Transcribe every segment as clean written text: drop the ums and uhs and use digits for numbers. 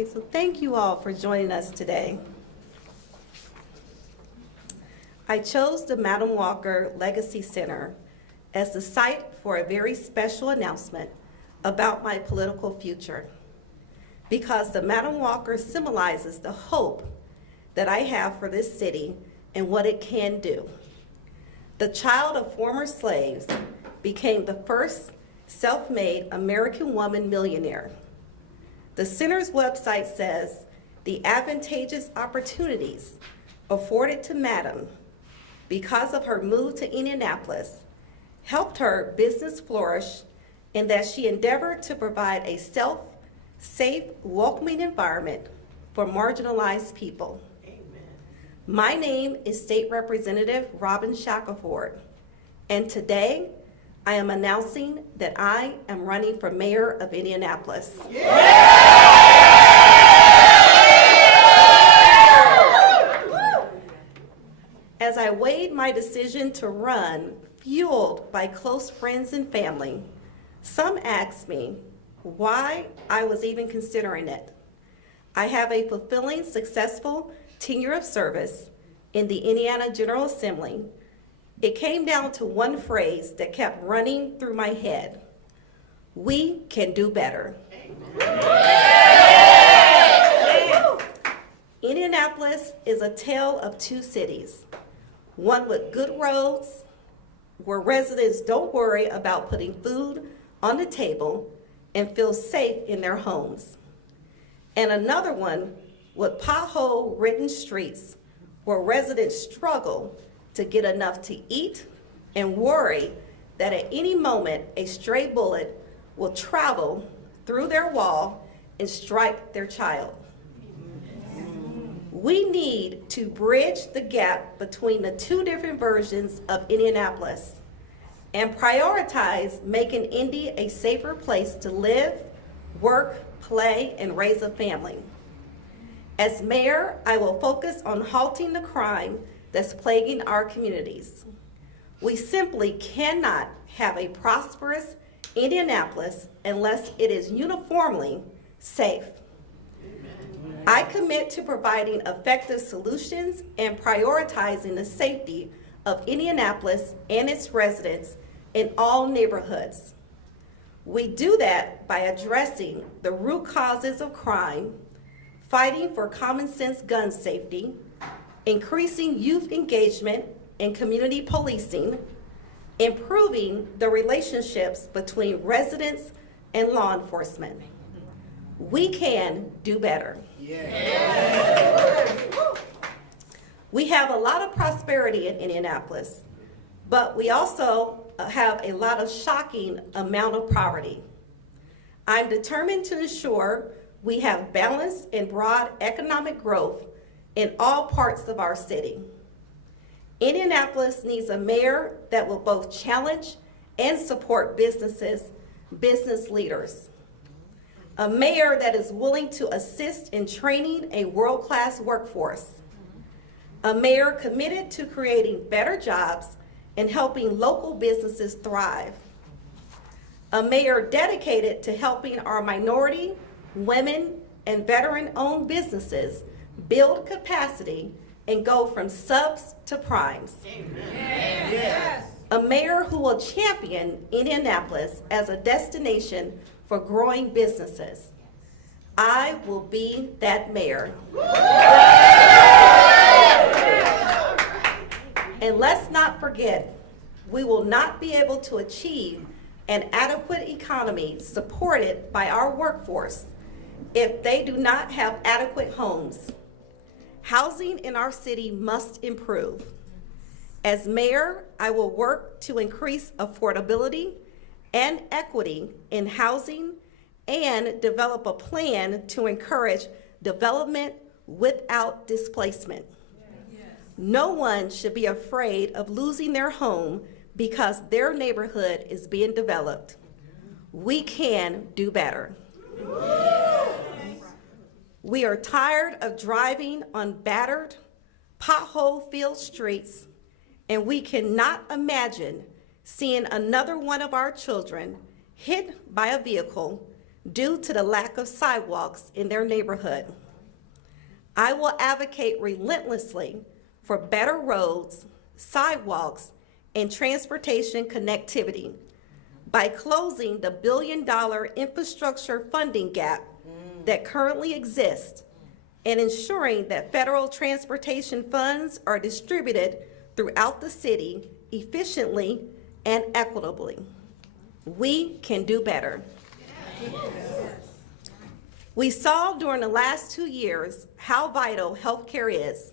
Okay, so thank you all for joining us today. I chose the Madam Walker Legacy Center as the site for a very special announcement about my political future, because the Madam Walker symbolizes the hope that I have for this city and what it can do. The child of former slaves became the first self-made American woman millionaire. The center's website says the advantageous opportunities afforded to Madam because of her move to Indianapolis helped her business flourish, and that she endeavored to provide a safe, welcoming environment for marginalized people. Amen. My name is State Representative Robin Shackleford, and today I am announcing that I am running for mayor of Indianapolis. Yeah! As I weighed my decision to run, fueled by close friends and family, some asked me why I was even considering it. I have a fulfilling, successful tenure of service in the Indiana General Assembly. It came down to one phrase that kept running through my head: we can do better. Indianapolis is a tale of two cities, one with good roads, where residents don't worry about putting food on the table and feel safe in their homes, and another one with pothole-ridden streets where residents struggle to get enough to eat and worry that at any moment a stray bullet will travel through their wall and strike their child. We need to bridge the gap between the two different versions of Indianapolis and prioritize making Indy a safer place to live, work, play, and raise a family. As mayor, I will focus on halting the crime that's plaguing our communities. We simply cannot have a prosperous Indianapolis unless it is uniformly safe. I commit to providing effective solutions and prioritizing the safety of Indianapolis and its residents in all neighborhoods. We do that by addressing the root causes of crime, fighting for common sense gun safety, increasing youth engagement in community policing, improving the relationships between residents and law enforcement. We can do better. Yeah. We have a lot of prosperity in Indianapolis, but we also have a lot of shocking amount of poverty. I'm determined to ensure we have balanced and broad economic growth in all parts of our city. Indianapolis needs a mayor that will both challenge and support business leaders. A mayor that is willing to assist in training a world-class workforce. A mayor committed to creating better jobs and helping local businesses thrive. A mayor dedicated to helping our minority, women, and veteran-owned businesses build capacity and go from subs to primes. Amen. Yes. A mayor who will champion Indianapolis as a destination for growing businesses. I will be that mayor. And let's not forget, we will not be able to achieve an adequate economy supported by our workforce if they do not have adequate homes. Housing in our city must improve. As mayor, I will work to increase affordability and equity in housing and develop a plan to encourage development without displacement. Yes. No one should be afraid of losing their home because their neighborhood is being developed. We can do better. We are tired of driving on battered, pothole-filled streets, and we cannot imagine seeing another one of our children hit by a vehicle due to the lack of sidewalks in their neighborhood. I will advocate relentlessly for better roads, sidewalks, and transportation connectivity by closing the billion-dollar infrastructure funding gap that currently exists and ensuring that federal transportation funds are distributed throughout the city efficiently and equitably. We can do better. We saw during the last 2 years how vital healthcare is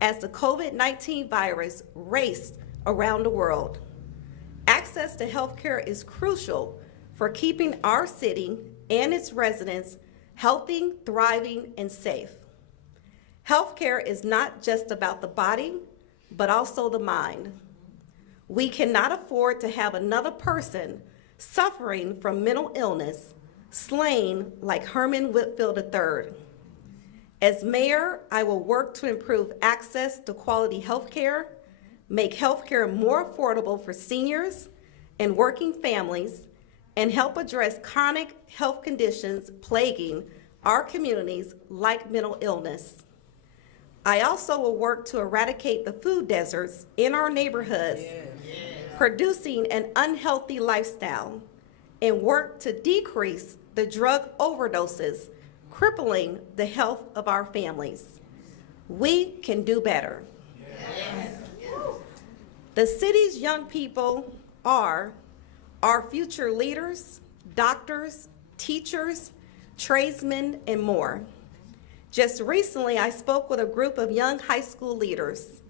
as the COVID-19 virus raced around the world. Access to healthcare is crucial for keeping our city and its residents healthy, thriving, and safe. Healthcare is not just about the body, but also the mind. We cannot afford to have another person suffering from mental illness slain like Herman Whitfield III. As mayor, I will work to improve access to quality healthcare, make healthcare more affordable for seniors and working families, and help address chronic health conditions plaguing our communities like mental illness. I also will work to eradicate the food deserts in our neighborhoods, producing an unhealthy lifestyle, and work to decrease the drug overdoses crippling the health of our families. We can do better. The city's young people are our future leaders, doctors, teachers, tradesmen, and more. Just recently, I spoke with a group of young high school leaders.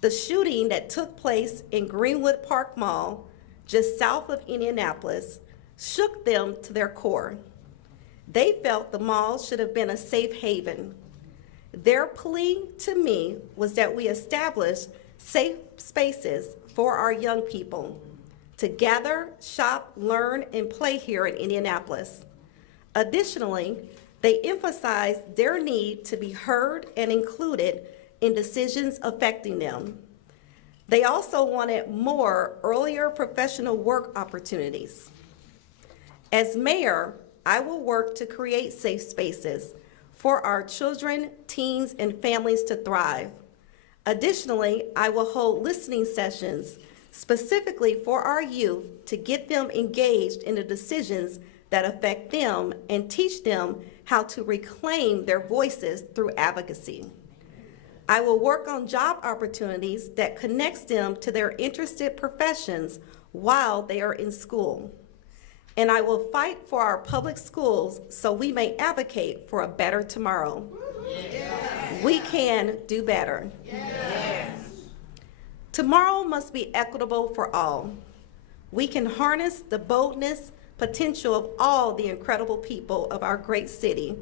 The shooting that took place in Greenwood Park Mall, just south of Indianapolis, shook them to their core. They felt the mall should have been a safe haven. Their plea to me was that we establish safe spaces for our young people to gather, shop, learn, and play here in Indianapolis. Additionally, they emphasized their need to be heard and included in decisions affecting them. They also wanted more earlier professional work opportunities. As mayor, I will work to create safe spaces for our children, teens, and families to thrive. Additionally, I will hold listening sessions specifically for our youth to get them engaged in the decisions that affect them and teach them how to reclaim their voices through advocacy. I will work on job opportunities that connects them to their interested professions while they are in school. And I will fight for our public schools so we may advocate for a better tomorrow. Yes. We can do better. Yes. Tomorrow must be equitable for all. We can harness the boldness, potential of all the incredible people of our great city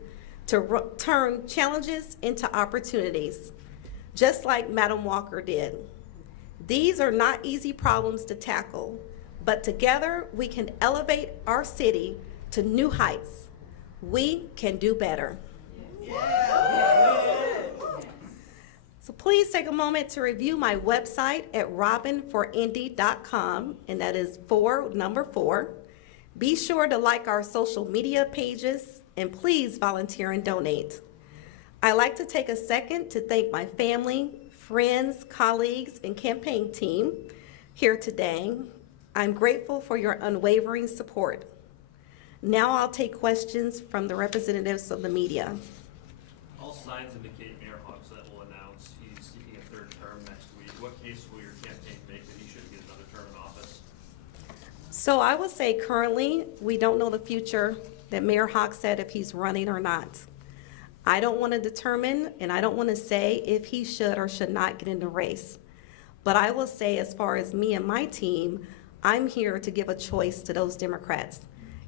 to turn challenges into opportunities, just like Madam Walker did. These are not easy problems to tackle, but together we can elevate our city to new heights. We can do better. So please take a moment to review my website at robinforindy.com, and that is 4. Be sure to like our social media pages, and please volunteer and donate. I'd like to take a second to thank my family, friends, colleagues, and campaign team here today. I'm grateful for your unwavering support. Now I'll take questions from the representatives of the media. All signs indicate Mayor Hogsett will announce he's seeking a third term next week. What case will your campaign make that he should get another term in office? So I would say currently, we don't know the future that Mayor Hogsett if he's running or not. I don't want to determine, and I don't want to say if he should or should not get in the race. But I will say, as far as me and my team, I'm here to give a choice to those Democrats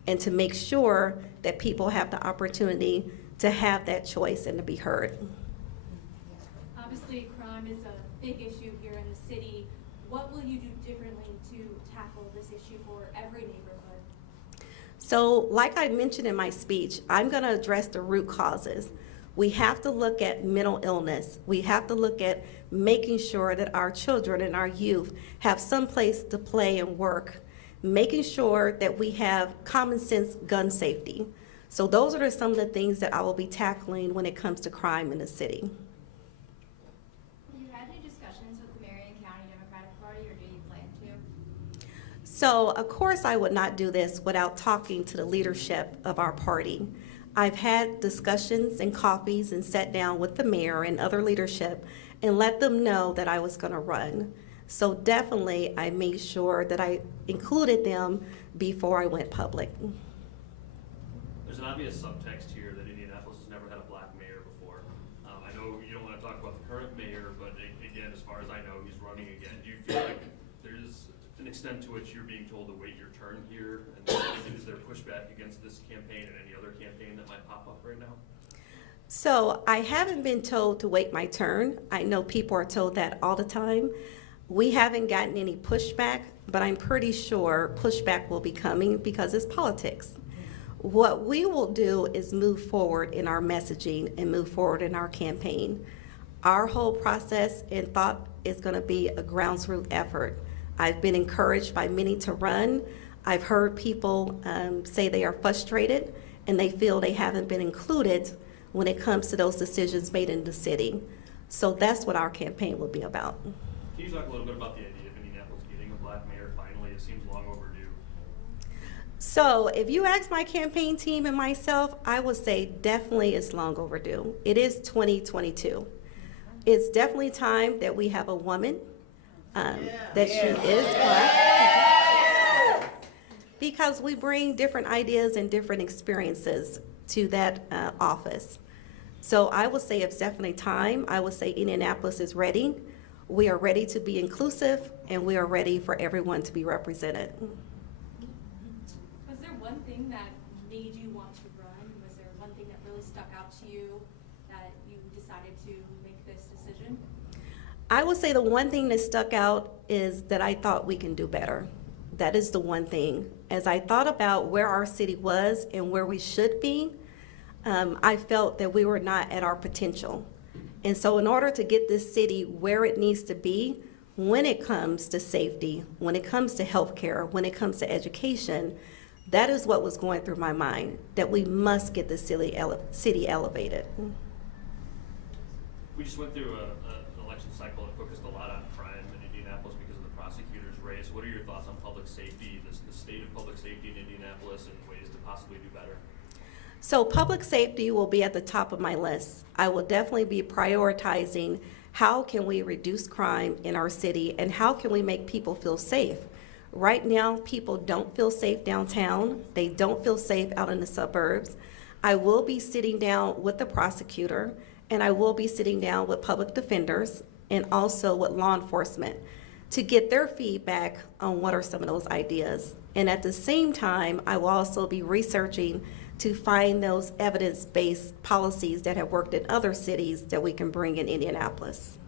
and to make sure that people have the opportunity to have that choice and to be heard. Obviously, crime is a big issue here in the city. What will you do differently to tackle this issue for every neighborhood? So, like I mentioned in my speech, I'm going to address the root causes. We have to look at mental illness. We have to look at making sure that our children and our youth have some place to play and work, making sure that we have common sense gun safety. So those are some of the things that I will be tackling when it comes to crime in the city. Have you had any discussions with the Marion County Democratic Party, or do you plan to? So, of course, I would not do this without talking to the leadership of our party. I've had discussions and coffees and sat down with the mayor and other leadership and let them know that I was going to run. So definitely, I made sure that I included them before I went public. There's an obvious subtext here that Indianapolis has never had a black mayor before. I know you don't want to talk about the current mayor, but again, as far as I know, he's running again. Do you feel like there's an extent to which you're being told to wait your turn here? And is there pushback against this campaign and any other campaign that might pop up right now? So I haven't been told to wait my turn. I know people are told that all the time. We haven't gotten any pushback, but I'm pretty sure pushback will be coming because it's politics. What we will do is move forward in our messaging and move forward in our campaign. Our whole process and thought is going to be a grassroots effort. I've been encouraged by many to run. I've heard people say they are frustrated and they feel they haven't been included when it comes to those decisions made in the city. So that's what our campaign will be about. Can you talk a little bit about the idea of Indianapolis getting a black mayor finally? It seems long overdue. So if you ask my campaign team and myself, I would say definitely it's long overdue. It is 2022. It's definitely time that we have a woman, that she is black. Because we bring different ideas and different experiences to that office. So I would say it's definitely time. I would say Indianapolis is ready. We are ready to be inclusive, and we are ready for everyone to be represented. Was there one thing that made you want to run? Was there one thing that really stuck out to you that you decided to make this decision? I would say the one thing that stuck out is that I thought we can do better. That is the one thing. As I thought about where our city was and where we should be, I felt that we were not at our potential. And so in order to get this city where it needs to be, when it comes to safety, when it comes to healthcare, when it comes to education, that is what was going through my mind, that we must get the city elevated. We just went through an election cycle that focused a lot on crime in Indianapolis because of the prosecutor's race. What are your thoughts on public safety, the state of public safety in Indianapolis, and ways to possibly do better? So public safety will be at the top of my list. I will definitely be prioritizing how can we reduce crime in our city and how can we make people feel safe. Right now, people don't feel safe downtown. They don't feel safe out in the suburbs. I will be sitting down with the prosecutor, and I will be sitting down with public defenders and also with law enforcement to get their feedback on what are some of those ideas. And at the same time, I will also be researching to find those evidence-based policies that have worked in other cities that we can bring in Indianapolis.